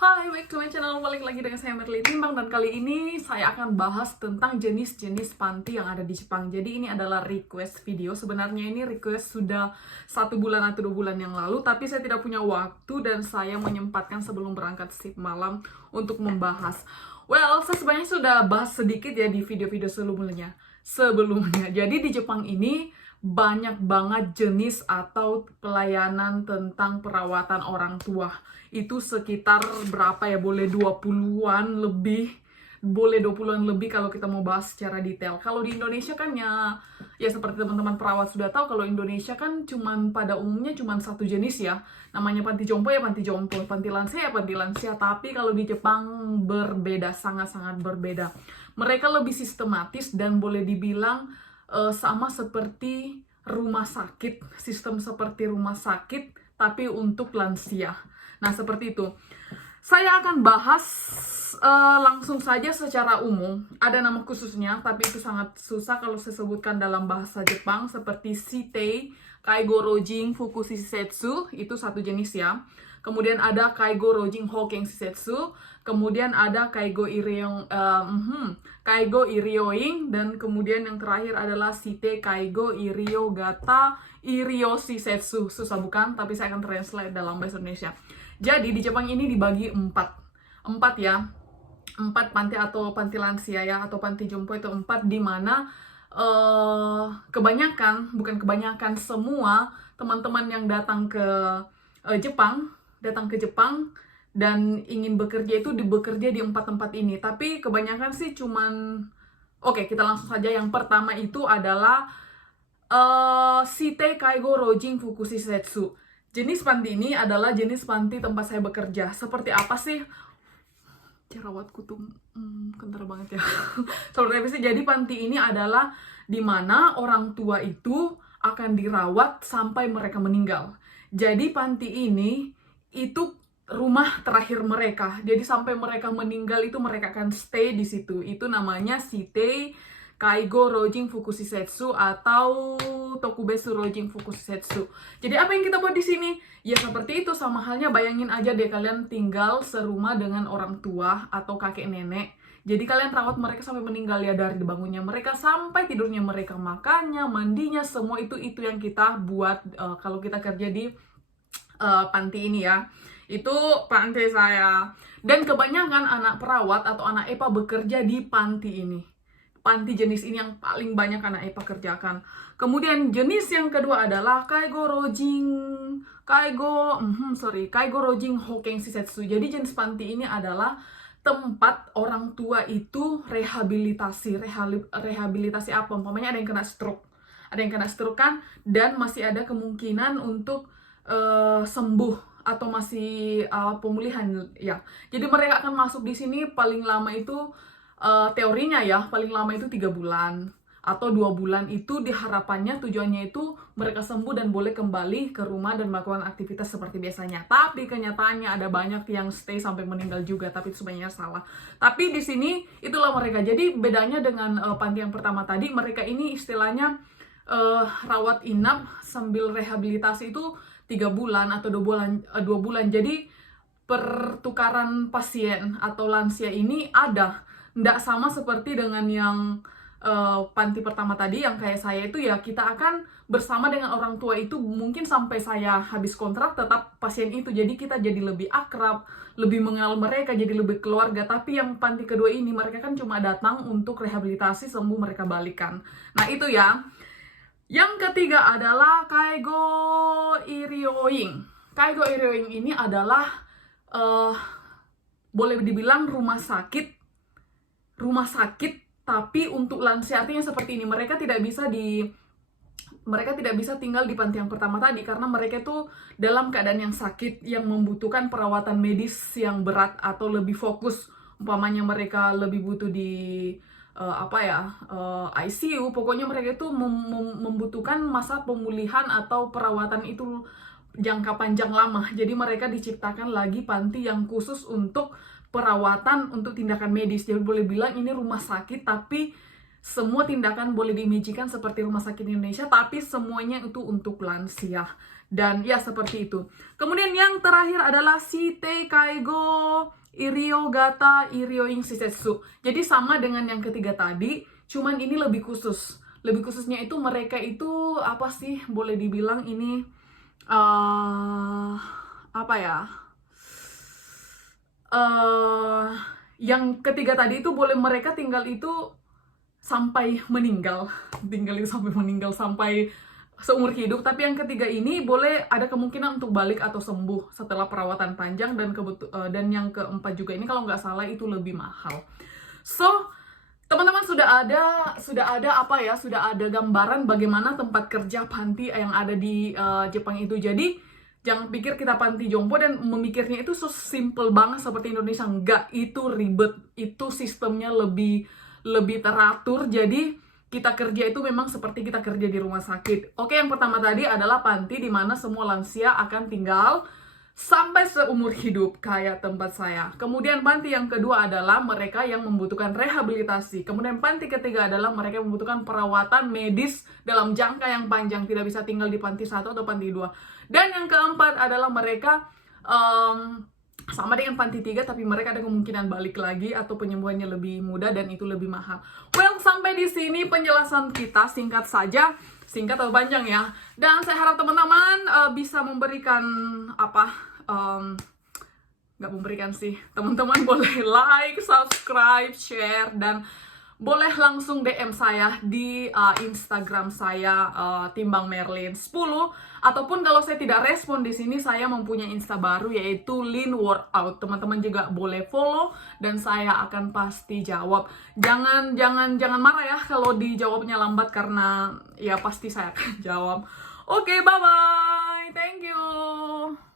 Hai, back to my channel, balik lagi dengan saya Merly Timbang. Dan kali ini saya akan bahas tentang jenis-jenis panti yang ada di Jepang. Jadi ini adalah request video. Sebenarnya ini request sudah 1 bulan atau 2 bulan yang lalu, tapi saya tidak punya waktu dan saya menyempatkan sebelum berangkat shift malam untuk membahas. Well, saya sebenarnya sudah bahas sedikit ya di video-video sebelumnya. Jadi di Jepang ini banyak banget jenis atau pelayanan tentang perawatan orang tua. Itu sekitar berapa ya, boleh 20-an lebih, kalau kita mau bahas secara detail. Kalau di Indonesia kan ya seperti teman-teman perawat sudah tahu, kalau Indonesia kan pada umumnya cuman satu jenis ya, namanya panti jompo ya panti jompo, panti lansia ya panti lansia. Tapi kalau di Jepang berbeda, sangat-sangat berbeda. Mereka lebih sistematis dan boleh dibilang sama seperti rumah sakit, sistem seperti rumah sakit tapi untuk lansia. Nah, seperti itu. Saya akan bahas langsung saja secara umum. Ada nama khususnya, tapi itu sangat susah kalau saya sebutkan dalam bahasa Jepang, seperti Shitei, Kaigo Rojin Fuku Shisetsu, itu satu jenis ya. Kemudian ada Kaigo Rojin Hoken Shisetsu, kemudian ada Kaigo Iryoing, dan kemudian yang terakhir adalah Shite Kaigo Iryo Gata Iryo Shisetsu. Susah bukan? Tapi saya akan translate dalam bahasa Indonesia. Jadi di Jepang ini dibagi 4 ya. 4 panti atau panti lansia ya, atau panti jompo itu 4, di mana bukan kebanyakan, semua teman-teman yang datang ke Jepang dan ingin bekerja itu bekerja di 4 tempat ini. Tapi kebanyakan sih cuman, oke, kita langsung saja. Yang pertama itu adalah Shite Kaigo Rojin Fuku Shisetsu. Jenis panti ini adalah jenis panti tempat saya bekerja. Seperti apa sih? Jerawatku tuh kental banget ya. Seperti apa sih? Jadi panti ini adalah di mana orang tua itu akan dirawat sampai mereka meninggal. Jadi panti ini itu rumah terakhir mereka. Jadi sampai mereka meninggal itu mereka akan stay di situ. Itu namanya Shitei Kaigo Rojin Fuku Shisetsu atau Tokubesu Rojin Fuku Shisetsu. Jadi apa yang kita buat di sini? Ya seperti itu, sama halnya bayangin aja deh kalian tinggal serumah dengan orang tua atau kakek nenek. Jadi kalian rawat mereka sampai meninggal ya, dari bangunnya mereka sampai tidurnya mereka, makannya, mandinya, semua itu yang kita buat kalau kita kerja di panti ini ya. Itu panti saya. Dan kebanyakan anak perawat atau anak EPA bekerja di panti ini. Panti jenis ini yang paling banyak anak EPA kerjakan. Kemudian jenis yang kedua adalah Kaigo Rojin Hoken Shisetsu. Jadi jenis panti ini adalah tempat orang tua itu rehabilitasi apa? Umpamanya ada yang kena stroke. Kan, dan masih ada kemungkinan untuk sembuh atau masih pemulihan ya. Jadi mereka akan masuk di sini paling lama itu teorinya ya, paling lama itu 3 bulan atau 2 bulan. Itu diharapannya, tujuannya itu mereka sembuh dan boleh kembali ke rumah dan melakukan aktivitas seperti biasanya. Tapi kenyataannya ada banyak yang stay sampai meninggal juga, tapi itu sebenarnya salah. Tapi di sini itulah mereka. Jadi bedanya dengan panti yang pertama tadi, mereka ini istilahnya rawat inap sambil rehabilitasi itu 3 bulan atau 2 bulan. Jadi pertukaran pasien atau lansia ini ada. Nggak sama seperti dengan yang panti pertama tadi, yang kayak saya itu ya, kita akan bersama dengan orang tua itu mungkin sampai saya habis kontrak tetap pasien itu. Jadi kita jadi lebih akrab, lebih mengenal mereka, jadi lebih keluarga. Tapi yang panti kedua ini mereka kan cuma datang untuk rehabilitasi, sembuh mereka balikan. Nah itu ya. Yang ketiga adalah Kaigo Iryoing. Kaigo Iryoing ini adalah boleh dibilang rumah sakit tapi untuk lansia. Artinya seperti ini, mereka tidak bisa tinggal di panti yang pertama tadi karena mereka itu dalam keadaan yang sakit, yang membutuhkan perawatan medis yang berat atau lebih fokus. Umpamanya mereka lebih butuh di ICU. Pokoknya mereka itu membutuhkan masa pemulihan atau perawatan itu jangka panjang lama. Jadi mereka diciptakan lagi panti yang khusus untuk perawatan, untuk tindakan medis. Jadi boleh bilang ini rumah sakit, tapi semua tindakan boleh diimajikan seperti rumah sakit Indonesia, tapi semuanya itu untuk lansia. Dan ya seperti itu. Kemudian yang terakhir adalah Shite Kaigo Irio Gata Irio Ing Shisetsu. Jadi sama dengan yang ketiga tadi, cuman ini lebih khusus. Lebih khususnya itu mereka itu apa sih, boleh dibilang ini apa ya? Yang ketiga tadi itu boleh mereka tinggal itu sampai meninggal. Tinggal itu sampai meninggal, sampai seumur hidup. Tapi yang ketiga ini boleh ada kemungkinan untuk balik atau sembuh setelah perawatan panjang, dan yang keempat juga ini kalau nggak salah itu lebih mahal. So teman-teman sudah ada apa ya, sudah ada gambaran bagaimana tempat kerja panti yang ada di Jepang itu. Jadi jangan pikir kita panti jompo dan memikirnya itu so simple banget seperti Indonesia. Enggak, itu ribet, itu sistemnya lebih teratur. Jadi kita kerja itu memang seperti kita kerja di rumah sakit. Oke, yang pertama tadi adalah panti di mana semua lansia akan tinggal sampai seumur hidup kayak tempat saya. Kemudian panti yang kedua adalah mereka yang membutuhkan rehabilitasi. Kemudian panti ketiga adalah mereka yang membutuhkan perawatan medis dalam jangka yang panjang, tidak bisa tinggal di panti 1 atau panti 2. Dan yang keempat adalah mereka sama dengan panti 3, tapi mereka ada kemungkinan balik lagi atau penyembuhannya lebih mudah dan itu lebih mahal. Well, sampai di sini penjelasan kita, singkat saja, singkat atau panjang ya. Dan saya harap teman-teman bisa memberikan nggak memberikan sih, teman-teman boleh like, subscribe, share, dan boleh langsung DM saya di Instagram saya Timbang Merlin 10, ataupun kalau saya tidak respon di sini, saya mempunyai Insta baru yaitu Lean Workout. Teman-teman juga boleh follow dan saya akan pasti jawab. Jangan marah ya kalau dijawabnya lambat, karena ya pasti saya akan jawab. Oke, bye bye. Thank you.